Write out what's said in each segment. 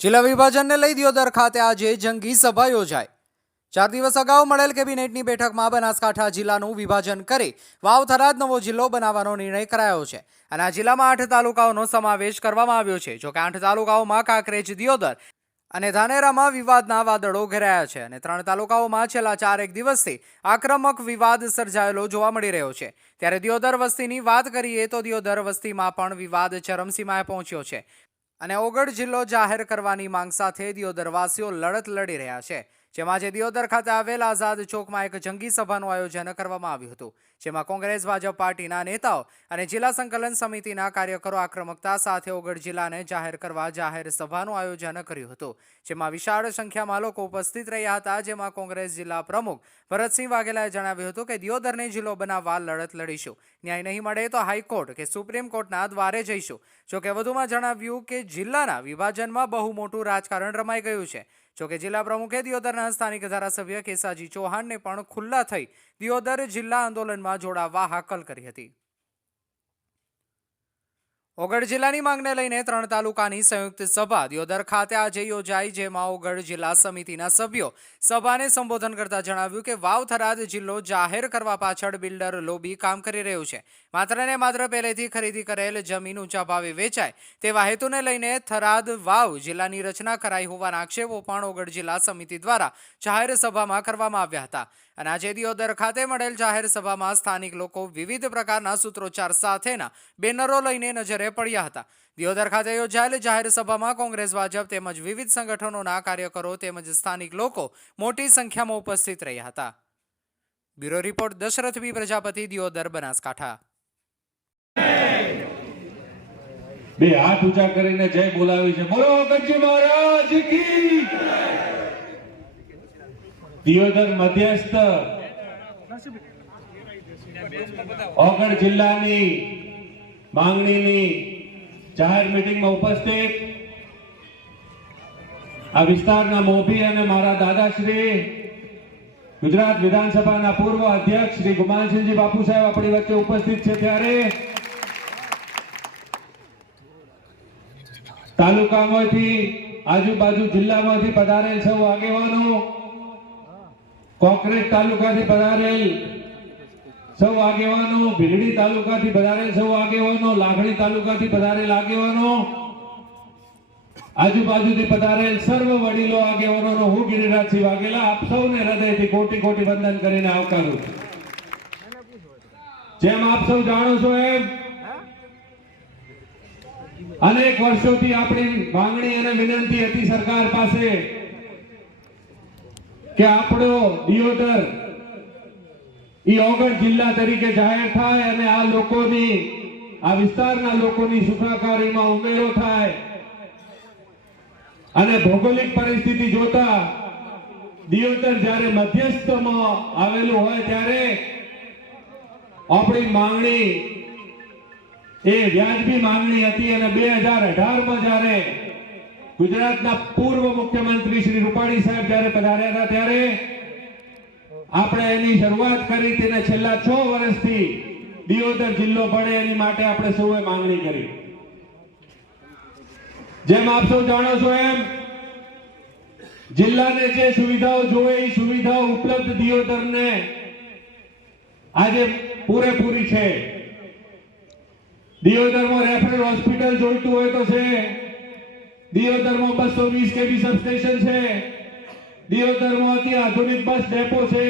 જિલ્લા વિભાજનને લઈ દિયોદર ખાતે આજે જંગી સભા યોજાઈ. ચાર દિવસ અગાઉ મળેલ કેબિનેટની બેઠકમાં બનાસકાંઠા જિલ્લાનું વિભાજન કરી વાવ થરાદ નવો જિલ્લો બનાવવાનો નિર્ણય કરાયો છે. અને આ જિલ્લામાં આઠ તાલુકાઓનો સમાવેશ કરવામાં આવ્યો છે જોકે આઠ તાલુકાઓમાં કાંકરેજ, દિયોદર અને ધાનેરામાં વિવાદના વાદળો ઘેરાયા છે અને ત્રણ તાલુકાઓમાં છેલ્લા ચારેક દિવસથી આક્રમક વિવાદ સર્જાયેલો જોવા મળી રહ્યો છે. ત્યારે દિયોદર વસ્તીની વાત કરીએ તો દિયોદર વસ્તીમાં પણ વિવાદ ચરમસીમાએ પહોંચ્યો છે. અને ઓગળ જિલ્લો જાહેર કરવાની માંગ સાથે દિયોદરવાસીઓ લડત લડી રહ્યા છે. જેમાં આજે દિયોદર ખાતે આવેલ આઝાદ ચોકમાં એક જંગી સભાનું આયોજન કરવામાં આવ્યું હતું, જેમાં કોંગ્રેસ, ભાજપ પાર્ટીના નેતાઓ અને જિલ્લા સંકલન સમિતિના કાર્યકરો આક્રમકતા સાથે ઓગળ જિલ્લાને જાહેર કરવા જાહેર સભાનું આયોજન કર્યું હતું. જેમાં વિશાળ સંખ્યામાં લોકો ઉપસ્થિત રહ્યા હતા, જેમાં કોંગ્રેસ જિલ્લા પ્રમુખ ભરતસિંહ વાઘેલાએ જણાવ્યું હતું કે દિયોદરને જિલ્લો બનાવવા લડત લડીશું. ન્યાય નહીં મળે તો હાઈકોર્ટ કે સુપ્રીમ કોર્ટના દ્વારે જઈશું. જોકે વધુમાં જણાવ્યું કે જિલ્લાના વિભાજનમાં બહુ મોટું રાજકારણ રમાઈ ગયું છે. જોકે જિલ્લા પ્રમુખે દિયોદરના સ્થાનિક ધારાસભ્ય કેસાજી ચૌહાણને પણ ખુલ્લા થઈ દિયોદર જિલ્લા આંદોલનમાં જોડાવા હાકલ કરી હતી. ઓગળ જિલ્લાની માંગને લઈને ત્રણ તાલુકાની સંયુક્ત સભા, દિયોદર ખાતે આજે યોજાઈ, જેમાં ઓગળ જિલ્લા સમિતિના સભ્યો સભાને સંબોધન કરતા જણાવ્યું કે વાવ થરાદ જિલ્લો જાહેર કરવા પાછળ બિલ્ડર લોબી કામ કરી રહ્યું છે. માત્ર ને માત્ર પહેલેથી ખરીદી કરેલ જમીન ઊંચા ભાવે વેચાય, તેવા હેતુને લઈને થરાદ વાવ જિલ્લાની રચના કરાઈ હોવાના આક્ષેપો પણ ઓગળ જિલ્લા સમિતિ દ્વારા જાહેર સભામાં કરવામાં આવ્યા હતા. અને આજે દિયોદર ખાતે મળેલ જાહેર સભામાં સ્થાનિક લોકો વિવિધ પ્રકારના સૂત્રોચ્ચાર સાથેના બેનરો લઈને નજરે પડ્યા હતા. દિયોદર ખાતે યોજાયેલ જાહેર સભામાં કોંગ્રેસ ભાજપ તેમજ વિવિધ સંગઠનોના કાર્યકરો તેમજ સ્થાનિક લોકો મોટી સંખ્યામાં ઉપસ્થિત રહ્યા હતા. Bureau report Dashrath B Prajapati, Deodar Banaskantha. બે હાથ ઊંચા કરીને જય બોલાવી છે. બોલો ગણજી મહારાજ કી દિયોદર મધ્યસ્થ. ઓગણ જિલ્લાની માંગણીની જાહેર મિટિંગમાં ઉપસ્થિત આ વિસ્તારના મોભી અને મારા દાદાશ્રી, ગુજરાત વિધાનસભાના પૂર્વ અધ્યક્ષ શ્રી ગુમાનસિંહજી બાપુ સાહેબ આપણી વચ્ચે ઉપસ્થિત છે ત્યારે. તાલુકામાંથી આજુબાજુ જિલ્લામાંથી પધારેલ સૌ આગેવાનો કોંકરેજ તાલુકાથી પધારેલ સૌ આગેવાનો, ભીલડી તાલુકાથી પધારેલ સૌ આગેવાનો, લાખણી તાલુકાથી પધારેલ આગેવાનો, આજુબાજુથી પધારેલ સર્વ વડીલો આગેવાનોનો હું ગિરિરાજસિંહ વાઘેલા આપ સૌને હૃદયથી કોટી કોટી વંદન કરીને આવકારું જેમ આપ સૌ જાણો છો એમ, અનેક વર્ષોથી આપણી માંગણી અને વિનંતી હતી સરકાર પાસે કે આપણો દિયોદર ઈ ઓગણ જિલ્લા તરીકે જાહેર થાય અને આ લોકોની, આ વિસ્તારના લોકોની સુખાકારીમાં ઉમેરો થાય. અને ભૌગોલિક પરિસ્થિતિ જોતા દિયોદર જ્યારે મધ્યસ્થમાં આવેલું હોય ત્યારે આપણી માંગણી, એ વ્યાજબી માંગણી હતી અને બે હજાર અઢારમાં જ્યારે ગુજરાતના પૂર્વ મુખ્યમંત્રી શ્રી રૂપાણી સાહેબ જ્યારે પધાર્યા હતા ત્યારે આપણે એની શરૂઆત કરી તેને છેલ્લા છ વર્ષથી દિયોદર જિલ્લો ભણે એની માટે આપણે સૌએ માંગણી કરી. જેમ આપ સૌ જાણો છો એમ, જિલ્લાને જે સુવિધાઓ જોવે એ સુવિધાઓ ઉપલબ્ધ દિયોદરને આજે પૂરેપૂરી છે. દિયોદરમાં રેફરલ હોસ્પિટલ જોઈતું હોય તો છે દિયોદરમાં બસો વીસ કેવી સબસ્ટેશન છે? દિયોદરમાં અતિ આધુનિક બસ ડેપો છે.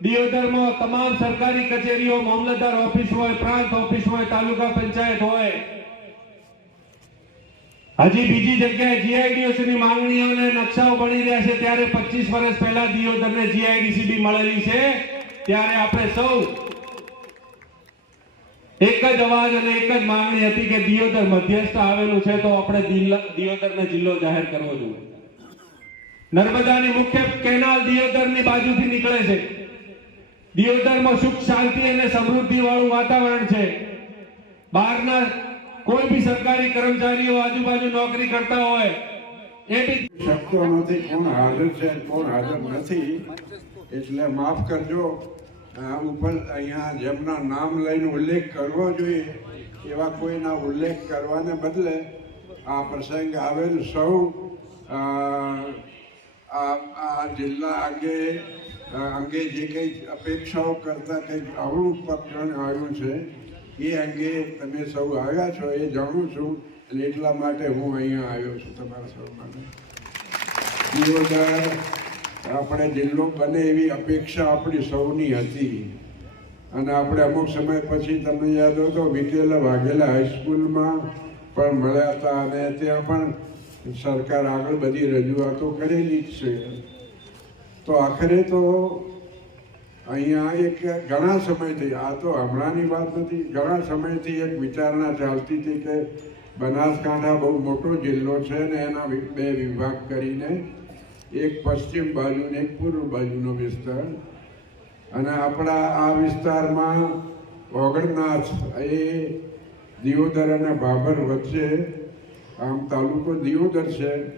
દિયોદરમાં તમામ સરકારી કચેરીઓ, મામલતદાર ઓફિસ હોય, પ્રાંત ઓફિસ હોય, તાલુકા પંચાયત હોય. હજી બીજી જગ્યાએ જીઆઈડીએસી ની માંગણીઓ અને નકશાઓ બની રહ્યા છે. ત્યારે 25 વર્ષ પહેલા દિયોદરને જીઆઈડીસીબી મળેલી છે. ત્યારે આપણે સૌ એક જ અવાજ અને એક જ માંગણી હતી કે દિયોદર મધ્યસ્થ આવેલું છે તો આપણે દિયોદરને જિલ્લો જાહેર કરવો જોઈએ. નર્મદાની મુખ્ય કેનાલ દિયોદરની બાજુથી નીકળે છે. દિયોદરમાં સુખ, શાંતિ અને સમૃદ્ધિ વાળું વાતાવરણ છે. બહારના કોઈ બી સરકારી કર્મચારીઓ આજુબાજુ નોકરી કરતા હોય, એ બી શકતો કોણ હાજર છે કોણ હાજર નથી, એટલે માફ કરજો. ઉપર અહીંયા જેમના નામ લઈને ઉલ્લેખ કરવો જોઈએ, એવા કોઈના ઉલ્લેખ કરવાને બદલે આ પ્રસંગ આવેલ સૌ આ જિલ્લા અંગે અંગે જે કંઈ અપેક્ષાઓ કરતા કંઈક આવું પ્રકરણ આવ્યું છે, એ અંગે તમે સૌ આવ્યા છો, એ જાણું છું એટલે એટલા માટે હું અહીંયા આવ્યો છું તમારા સૌ માટે. આપણે જિલ્લો બને એવી અપેક્ષા આપણી સૌની હતી. અને આપણે અમુક સમય પછી, તમને યાદ હોય તો, વિકેલા વાઘેલા હાઈસ્કૂલમાં પણ મળ્યા હતા અને ત્યાં પણ સરકાર આગળ બધી રજૂઆતો કરેલી જ છે. તો આખરે તો અહીંયા એક ઘણા સમયથી, આ તો હમણાંની વાત નથી, ઘણા સમયથી એક વિચારણા ચાલતી હતી કે બનાસકાંઠા બહુ મોટો જિલ્લો છે ને એના બે વિભાગ કરીને એક પશ્ચિમ બાજુ ને એક પૂર્વ બાજુનો વિસ્તાર. અને આપણા આ વિસ્તારમાં ઓગણનાથ એ દિયોદર અને ભાભર વચ્ચે, આમ તાલુકો દિયોદર છે,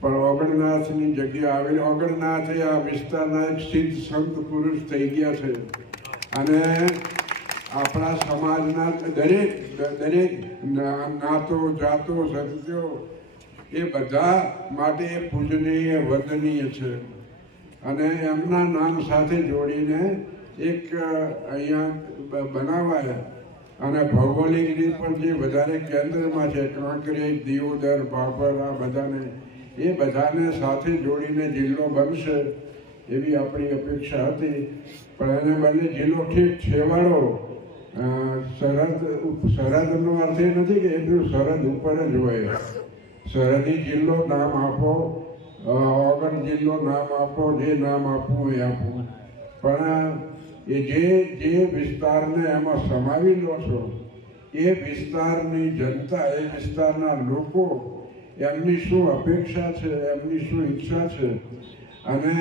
પણ ઓગણનાથની જગ્યા આવેલી. ઓગણનાથ એ આ વિસ્તારના એક સિદ્ધ સંત પુરુષ થઈ ગયા છે. અને આપણા સમાજના દરેક દરેક નાતો, જાતો, સંતો એ બધા માટે પૂજનીય, વંદનીય છે. અને એમના નામ સાથે જોડીને એક અહીંયા બનાવાય. અને ભૌગોલિક રીત પણ જે વધારે કેન્દ્રમાં છે, કાંકરેજ, દિયોદર, બાબર, આ બધાને, એ બધાને સાથે જોડીને જિલ્લો બનશે એવી આપણી અપેક્ષા હતી. પણ એને બદલે જિલ્લો ઠીક છેવાડો સરહદ સરહદનો અર્થ એ નથી કે એટલું સરહદ ઉપર જ હોય. સરહદી જિલ્લો નામ આપો ઓગણ જિલ્લો નામ આપો, જે નામ આપવું એ આપવું પણ એ જે જે વિસ્તારને એમાં સમાવી લો છો, એ વિસ્તારની જનતા, એ વિસ્તારના લોકો એમની શું અપેક્ષા છે, એમની શું ઈચ્છા છે, અને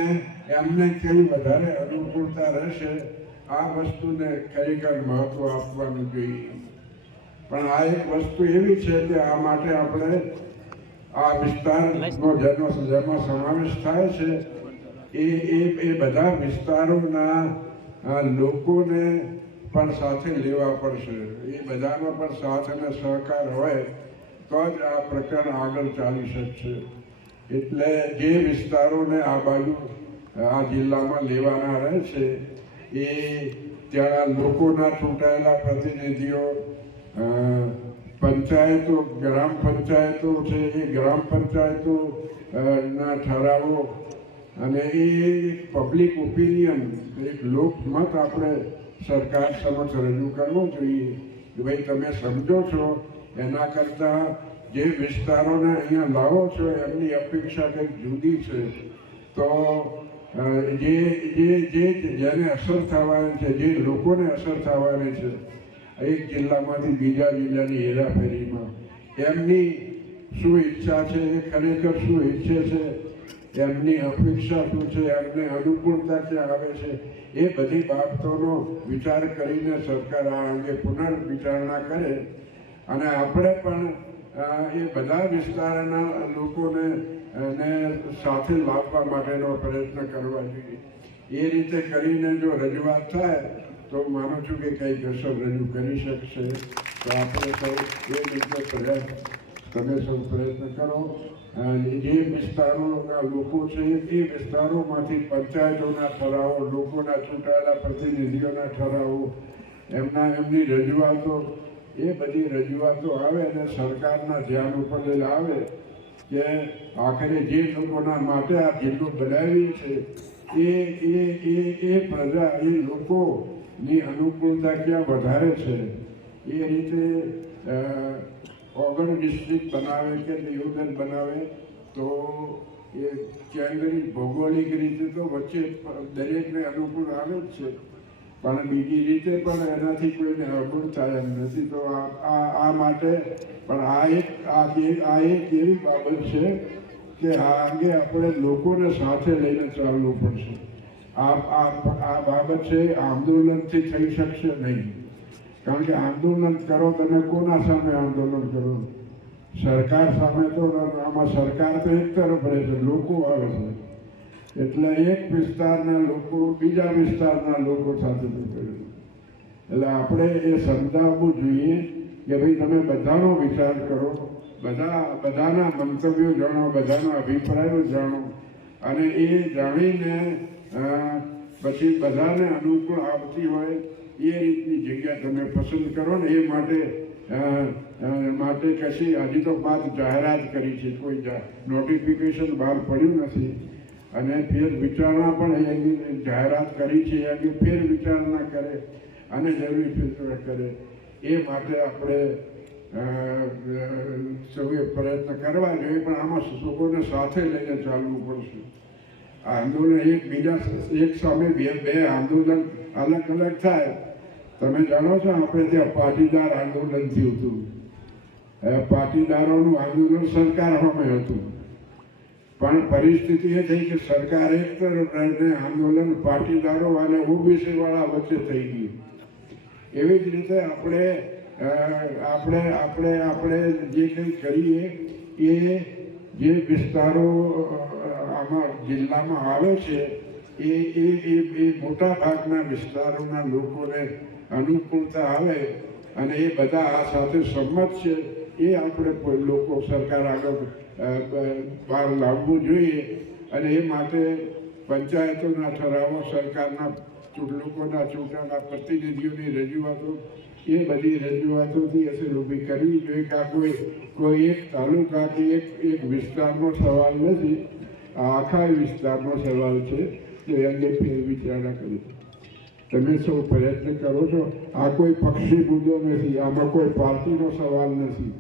એમને કઈ વધારે અનુકૂળતા રહેશે, આ વસ્તુને ખરેખર મહત્વ આપવાનું જોઈએ. પણ આ એક વસ્તુ એવી છે કે આ માટે આપણે આ વિસ્તારનો જેનો જેમાં સમાવેશ થાય છે, એ એ એ બધા વિસ્તારોના લોકોને પણ સાથે લેવા પડશે. એ બધાનો પણ સાથ અને સહકાર હોય, તો જ આ પ્રકરણ આગળ ચાલી શકશે. એટલે જે વિસ્તારોને આ બાજુ, આ જિલ્લામાં લેવાના રહે છે, એ ત્યાં લોકોના ચૂંટાયેલા પ્રતિનિધિઓ પંચાયતો, ગ્રામ પંચાયતો છે, એ ગ્રામ પંચાયતો ના ઠરાવો. અને એ પબ્લિક ઓપિનિયન એક લોકમત આપણે સરકાર સમક્ષ રજૂ કરવો જોઈએ કે ભાઈ તમે સમજો છો, એના કરતાં જે વિસ્તારોને અહીંયા લાવો છો, એમની અપેક્ષા કંઈક જુદી છે. તો જે જે જે, જેને અસર થવાની છે, જે લોકોને અસર થવાની છે એક જિલ્લામાંથી બીજા જિલ્લાની હેરાફેરીમાં. એમની શું ઈચ્છા છે? એ ખરેખર શું ઈચ્છે છે? એમની અપેક્ષા શું છે? એમને અનુકૂળતા ક્યાં આવે છે? એ બધી બાબતોનો વિચાર કરીને સરકાર આ અંગે પુનર્વિચારણા કરે. અને આપણે પણ એ બધા વિસ્તારના લોકોને ને સાથે લાવવા માટેનો પ્રયત્ન કરવા જોઈએ. એ રીતે કરીને જો રજૂઆત થાય તો માનું છું કે કંઈ જશો રજૂ કરી શકશે. તો આપણે સૌ એ રીતે પ્રયાસ તમે સૌ પ્રયત્ન કરો. જે વિસ્તારોના લોકો છે, એ વિસ્તારોમાંથી પંચાયતોના ઠરાવો, લોકોના ચૂંટાયેલા પ્રતિનિધિઓના ઠરાવો, એમના એમની રજૂઆતો, એ બધી રજૂઆતો આવે અને સરકારના ધ્યાન ઉપર આવે કે આખરે જે લોકોના માટે આ જિલ્લો બનાવી છે, એ એ એ પ્રજા, એ લોકોની અનુકૂળતા ક્યાં વધારે છે? એ રીતે ઓગણ ડિસ્ટ્રિક્ટ બનાવે કે નિયોજન બનાવે, તો એ કેન્દ્રિત ભૌગોલિક રીતે તો વચ્ચે દરેકને અનુકૂળ આવે જ છે. પણ બીજી રીતે પણ એનાથી કોઈને અનુકૂળ થાય એમ નથી. તો આ માટે પણ આ એક આ એક આ એક એવી બાબત છે કે આ અંગે આપણે લોકોને સાથે લઈને ચાલવું પડશે. આ બાબત છે આંદોલનથી થઈ શકશે નહીં. કારણ કે આંદોલન કરો તમે કોના સામે આંદોલન કરો? સરકાર સામે તો આમાં સરકાર તો એક તરફ રહે છે, લોકો આવે છે. એટલે એક વિસ્તારના લોકો બીજા વિસ્તારના લોકો સાથે એટલે આપણે એ સમજાવવું જોઈએ કે ભાઈ તમે બધાનો વિચાર કરો, બધા, બધાના મંતવ્યો જાણો, બધાના અભિપ્રાયો જાણો. અને એ જાણીને પછી બધાને અનુકૂળ આવતી હોય એ રીતની જગ્યા તમે પસંદ કરો ને એ માટે માટે કશી હજી તો બાદ જાહેરાત કરી છે. કોઈ નોટિફિકેશન બહાર પડ્યું નથી. અને ફેર વિચારણા પણ એની જાહેરાત કરી છે. એની ફેર વિચારણા કરે અને જરૂરી ફેરફાર કરે. એ માટે આપણે સૌએ પ્રયત્ન કરવા જોઈએ. પણ આમાં લોકોને સાથે લઈને ચાલવું પડશે. આંદોલન એક બીજા એક સામે બે બે આંદોલન અલગ અલગ થાય. તમે જાણો છો આપણે ત્યાં પાટીદાર આંદોલન થયું હતું. પાટીદારોનું આંદોલન સરકાર સામે હતું. પણ પરિસ્થિતિ એ થઈ કે સરકાર એક તરફ આંદોલન પાટીદારો અને ઓબીસી વાળા વચ્ચે થઈ ગયું. એવી જ રીતે આપણે આપણે આપણે આપણે જે કંઈ કરીએ એ જે વિસ્તારો અ, જિલ્લામાં આવે છે એ એ એ એ મોટા ભાગના વિસ્તારોના લોકોને અનુકૂળતા આવે અને એ બધા આ સાથે સંમત છે એ આપણે લોકો સરકાર આગળ બહાર લાવવું જોઈએ અને એ માટે પંચાયતોના ઠરાવો સરકારના લોકોના ચૂંટાયેલા પ્રતિનિધિઓની રજૂઆતો એ બધી રજૂઆતોથી અસર ઊભી કરવી જોઈએ. કે આ કોઈ કોઈ એક તાલુકા કે એક એક વિસ્તારનો સવાલ નથી. આખા વિસ્તારનો સવાલ છે એ અંગે ફેરવિચારણા કરી. તમે સૌ પ્રયત્ન કરો છો. આ કોઈ પક્ષી મુદ્દો નથી. આમાં કોઈ પાર્ટીનો સવાલ નથી.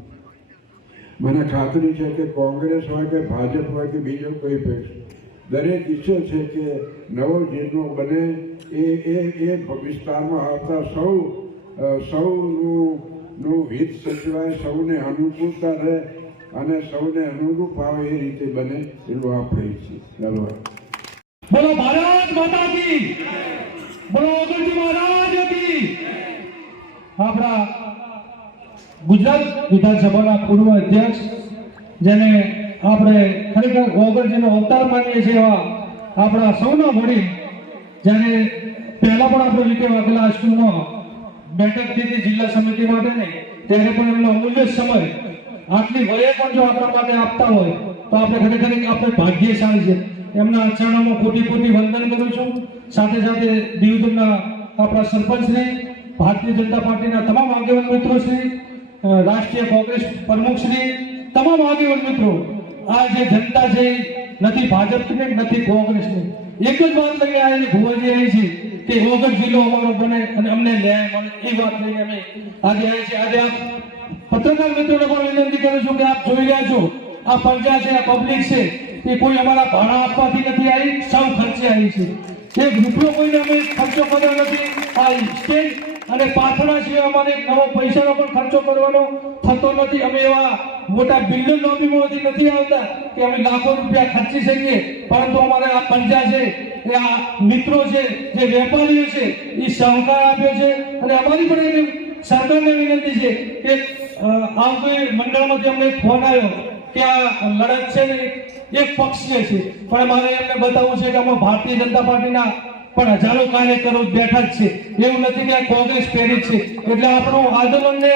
મને ખાતરી છે કે કોંગ્રેસ હોય કે ભાજપ હોય કે બીજો કોઈ પક્ષ, દરેક ઈચ્છે છે કે નવો જીર્ણો બને. એ એ એ વિસ્તારમાં આવતા સૌ સૌનું, નું હિત સચવાય, સૌને અનુકૂળતા રહે. અને સૌને અનુરૂપ આવે એ રીતે બને એવું આપણે ધન્યવાદ બોલો, ભારત માતા કી! બોલો અગરજી મહારાજ કી! આપણા ગુજરાત વિધાનસભાના પૂર્વ અધ્યક્ષ, જેને આપણે ખરેખર ઓગરજીનો અવતાર માનીએ છીએ એવા આપણા સૌના વડીલ, જેને પહેલા પણ આપણે વિકે વાઘેલા સ્કૂલમાં બેઠક થઈ જિલ્લા સમિતિ માટેની ત્યારે પણ એમનો અમૂલ્ય સમય આટલી વયે પણ જો આપણા માટે આપતા હોય, તો આપણે ખરેખર આપણે ભાગ્યશાળી છે. એમના ચરણોમાં કોટી કોટી વંદન કરું છું. સાથે સાથે દીવદમના આપણા સરપંચશ્રી ભારતીય જનતા પાર્ટીના તમામ આગેવાન મિત્રો શ્રી રાષ્ટ્રીય કોંગ્રેસ પ્રમુખ શ્રી તમામ આગેવાન મિત્રો, આ જે જનતા છે, નથી ભાજપની નથી કોંગ્રેસની. એક જ વાત લઈને આવેલી ભુવાજી આવી છે કે વગર જિલ્લો અમારો બને અને અમને ન્યાય મળે, એ વાત લઈને અમે આજે આવી છે આજે આપ પત્રકાર મિત્રોને પણ વિનંતી કરું છું કે આપ જોઈ રહ્યા છો, આ પ્રજા છે, આ પબ્લિક છે એ કોઈ અમારા ભાડા આપવાથી નથી આવી, સૌ ખર્ચે આવી છે. એક રૂપિયો કોઈને અમે ખર્ચો કર્યો નથી, આ સ્ટેજ અને પાથરા સિવાય અમારે નવો પૈસાનો પણ ખર્ચો કરવાનો થતો નથી. અમે એવા મોટા બિલ્ડર લોબીમાંથી નથી આવતા કે અમે લાખો રૂપિયા ખર્ચી શકીએ, પરંતુ અમારે આ પંજા છે, એ આ મિત્રો છે, જે વેપારીઓ છે, એ સહકાર આપ્યો છે. અને અમારી પણ એની સરકારને વિનંતી છે કે અ, આ કોઈ મંડળમાંથી અમને ફોન આવ્યો કે આ લડત છે ને એક પક્ષને છે પણ મારે એમને બતાવવું છે કે અમે ભારતીય જનતા પાર્ટીના પણ હજારો કાર્યકરો બેઠા જ છે. એવું નથી કે કોંગ્રેસ પ્રેરિત છે. એટલે આપણું આંદોલનને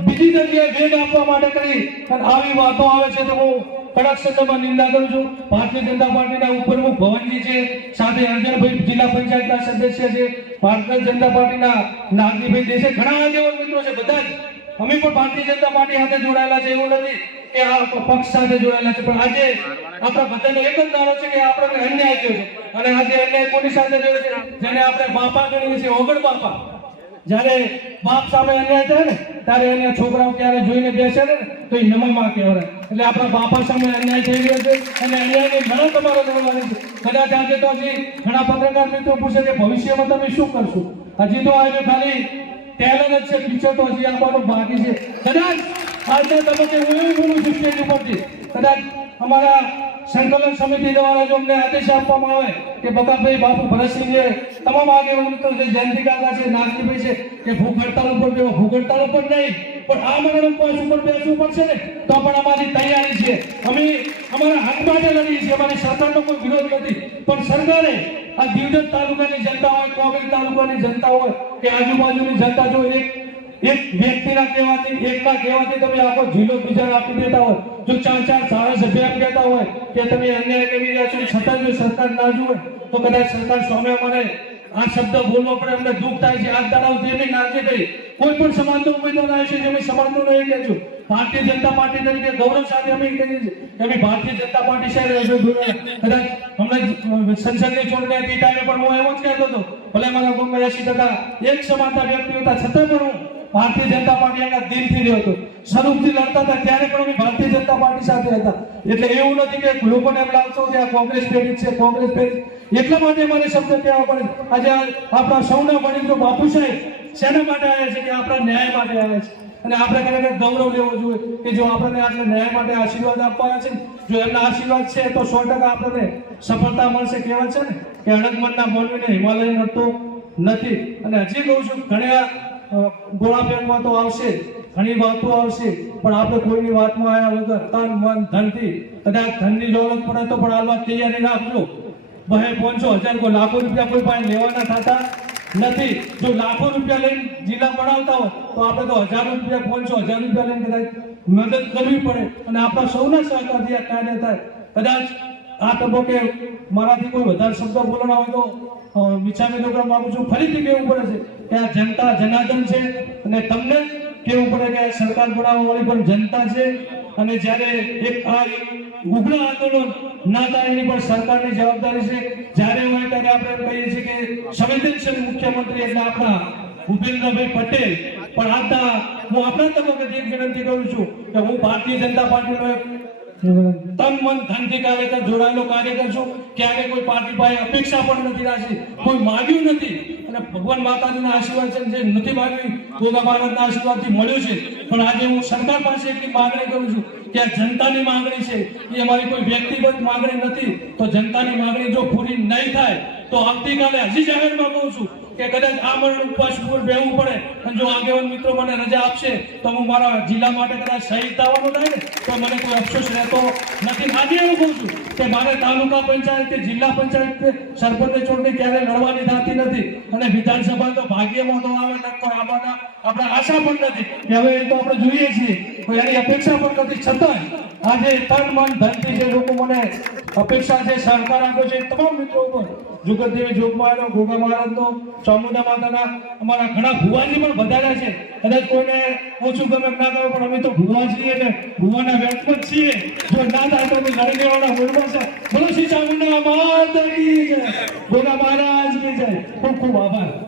બીજી જગ્યાએ વેગ આપવા માટે કરી અને આવી વાતો આવે છે તો હું કડક શબ્દમાં નિંદા કરું છું. ભારતીય જનતા પાર્ટીના ઉપપ્રમુખ ભવનજી છે સાથે અર્જનભાઈ જિલ્લા પંચાયતના સદસ્ય છે ભારતીય જનતા પાર્ટીના નાગજીભાઈ દેશે ઘણા આગેવાન મિત્રો છે બધા જ. અમે પણ ભારતીય જનતા પાર્ટી સાથે જોડાયેલા છે, એવું નથી કે આ પક્ષ સાથે જોડાયેલા છે, પણ આજે આપણા બધાનો એક જ નારો છે કે આપણને અન્યાય થયો છે. અને આજે અન્યાય કોની સાથે થયો છે? જેને આપણે બાપા ગણીએ છીએ, ઓગણ બાપા. જ્યારે બાપ સામે અન્યાય થાય ને, ત્યારે એના છોકરાઓ ક્યારે જોઈને બેસે ને, તો એ નમમાં કહેવાય. એટલે આપણા બાપા સામે અન્યાય થઈ રહ્યો છે અને અન્યાયની ઘણા તમારે જોડવાનું છે. કદાચ આજે તો હજી ઘણા પત્રકાર મિત્રો પૂછે કે ભવિષ્યમાં તમે શું કરશો? હજી તો આજે ખાલી ટેલેન્ટ છે, પિક્ચર તો હજી આપવાનું બાકી છે. કદાચ આજે તમે કે હું એવી બોલું છું ઉપરથી. કદાચ અમારા સંકલન સમિતિ દ્વારા જો અમને આદેશ આપવામાં આવે કે બકાભાઈ બાપુ ભરતસિંહે તમામ આગેવાનો મિત્રો છે જયંતિ કાકા છે, નાગજીભાઈ છે કે ભૂખ ઉપર બેવો ભૂખ હડતાલ ઉપર નહીં, પણ આ મરણ ઉપવાસ ઉપર બેસવું પડશે ને, તો પણ અમારી તૈયારી છે. અમે અમારા હક માટે લડીએ છીએ, અમારી સરકારનો કોઈ વિરોધ નથી. પણ સરકારે આ દીવદત તાલુકાની જનતા હોય કોંગ્રેસ તાલુકાની જનતા હોય, કે આજુબાજુની જનતા જો એક એક વ્યક્તિના કહેવાથી, એકના કહેવાથી તમે આખો જિલ્લો બીજાને આપી દેતા હોય, જો ચાર ચાર ધારાસભ્ય એમ કહેતા હોય કે તમે અન્યાય કરી રહ્યા છો છતાં જો સરકાર ના જુએ, તો કદાચ સરકાર સામે મને આ શબ્દ બોલવો પડે, અમને દુઃખ થાય છે. આ તળાવ જેની નાખી દઈ કોઈ પણ સમાજનો ઉમેદવાર આવે છે જે અમે સમાજનો નહીં કહે છું ભારતીય જનતા પાર્ટી તરીકે ગૌરવ સાથે અમે કહીએ છીએ. કે ભારતીય જનતા પાર્ટી છે કદાચ હમણાં સંસદની ચૂંટણી હતી ટાઈમે પણ હું એવો જ કહેતો હતો. ભલે મારા કુટુંબમાં એસી ટકા એક સમાનતા વ્યક્તિ હતા, છતાં પણ હું ભારતીય જનતા પાર્ટી એના દિલથી રહ્યો હતો. સ્વરૂપથી લડતા હતા, ત્યારે પણ અમે ભારતીય જનતા પાર્ટી સાથે હતા. એટલે એવું નથી કે લોકોને એમ લાગતો કે આ કોંગ્રેસ પ્રેરિત છે, કોંગ્રેસ પ્રેરિત. એટલા માટે મને શબ્દ કહેવા પડે. આજે આપણા સૌના વડીલ બાપુ સાહેબ શેના માટે આવ્યા છે કે આપણા ન્યાય માટે આવ્યા છે? અને આપણે ખરેખર ગૌરવ લેવો જોઈએ કે જો આપણને આટલે ન્યાય માટે આશીર્વાદ આપવાના છે જો એમના આશીર્વાદ છે તો સો ટકા આપણને સફળતા મળશે કહેવાય છે ને, કે અણગમતના મોલવીને હિમાલય નડતો નથી. અને હજી કહું છું, ઘણા ગોળા ફેંકવા તો આવશે, ઘણી વાતો આવશે, પણ આપણે કોઈની વાતમાં આવ્યા વગર તન, મન, ધનથી, કદાચ ધનની જરૂરત પડે તો પણ હાલવા તૈયારી રાખજો. બહે પહોંચો. હજાર કોઈ લાખો રૂપિયા કોઈ પાસે લેવાના થતા નથી. જો લાખો રૂપિયા લઈને જિલ્લા બનાવતા હોય, તો આપણે તો હજાર રૂપિયા પાંચસો, હજાર રૂપિયા લઈને કદાચ મદદ કરવી પડે અને આપણા સૌના સહકારથી આ કાર્ય થાય. કદાચ આ તબક્કે મારાથી કોઈ વધારે શબ્દ બોલવાના હોય તો મિચ્છામી માગું માંગુ છું. ફરીથી કહેવું પડે છે કે આ જનતા જનાર્દન છે અને તમને કેવું પડે કે સરકાર બનાવવા વાળી પણ જનતા છે. અને જ્યારે એક આ ઉગ્ર આંદોલન ના થાય એની પણ સરકારની જવાબદારી છે, જ્યારે હોય ત્યારે આપણે કહીએ છીએ કે સંવેદનશીલ મુખ્યમંત્રી એટલે આપણા ભૂપેન્દ્રભાઈ પટેલ. પણ આજના હું આપણા તબક્કે એક વિનંતી કરું છું કે હું ભારતીય જનતા પાર્ટીનો એક તન મન ધનથી કાર્યકર, જોડાયેલો કાર્યકર છું. ક્યારે કોઈ પાર્ટી પાસે અપેક્ષા પણ નથી રાખી, કોઈ માગ્યું નથી. અને ભગવાન માતાજીના આશીર્વાદ છે જે નથી માગ્યું ગોગા મહારાજના આશીર્વાદથી મળ્યું છે. પણ આજે હું સરકાર પાસે એટલી માંગણી કરું છું કે આ જનતાની માંગણી છે. એ અમારી કોઈ વ્યક્તિગત માંગણી નથી. તો જનતાની માંગણી જો પૂરી નહીં થાય, તો આવતીકાલે હજી જાહેરમાં કહું છું કે કદાચ આ મરણ ઉપવાસ ઉપર બેહવું પડે અને જો આગેવાન મિત્રો મને રજા આપશે, તો હું મારા જિલ્લા માટે કદાચ શહીદ થવાનો થાય તો મને કોઈ અફસોસ રહેતો નથી. આજે એવું કહું છું કે મારે તાલુકા પંચાયત કે જિલ્લા પંચાયત કે સરપંચની ચૂંટણી ક્યારે લડવાની થતી નથી અને વિધાનસભા તો ભાગ્યમાં તો આવે નક્કો આવવાના આપણે આશા પણ નથી. હવે એ તો આપણે જોઈએ છીએ. એની અપેક્ષા પણ નથી છતાંય આજે તન મન ધનથી જે લોકો મને અપેક્ષા છે, સહકાર આપ્યો છે તમામ મિત્રો ઉપર જુગતદેવી જોગમાયાનો, ગોગા મહારાજનો ચામુંડા માતાના, અમારા ઘણા ભુવાજી પણ વધાર્યા છે. કદાચ કોઈને ઓછું ગમે ના ગમે પણ અમે તો ભુવાજી છીએ ભુવાના વ્યક્ત છીએ. જો ના થાય તો અમે લડી લેવાના મૂળમાં છે. બોલો, શ્રી ચામુંડા માતા ગોગા મહારાજ કે જય. ખૂબ ખૂબ આભાર.